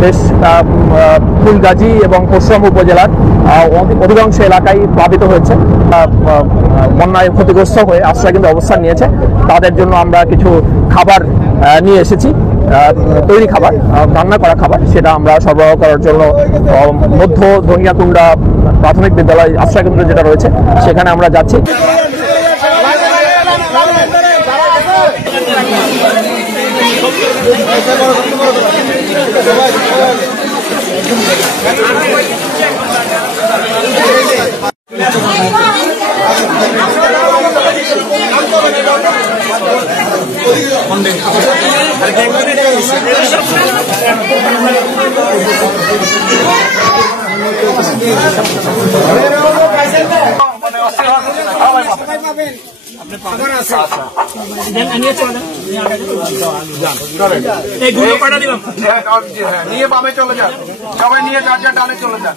বেশ ফুলগাজী এবং পরশুরাম উপজেলার অধিকাংশ এলাকায় প্লাবিত হয়েছে। বন্যায় ক্ষতিগ্রস্ত হয়ে আশ্রয়কেন্দ্রে অবস্থান নিয়েছে। তাদের জন্য আমরা কিছু খাবার নিয়ে এসেছি, তৈরি খাবার, রান্না করা খাবার, সেটা আমরা সরবরাহ করার জন্য মধ্য ধনিয়াকুণ্ডা প্রাথমিক বিদ্যালয় আশ্রয়কেন্দ্র যেটা রয়েছে সেখানে আমরা যাচ্ছি। নিয়ে বামে চলে যান, সবাই নিয়ে যার যার ডানে চলে যান।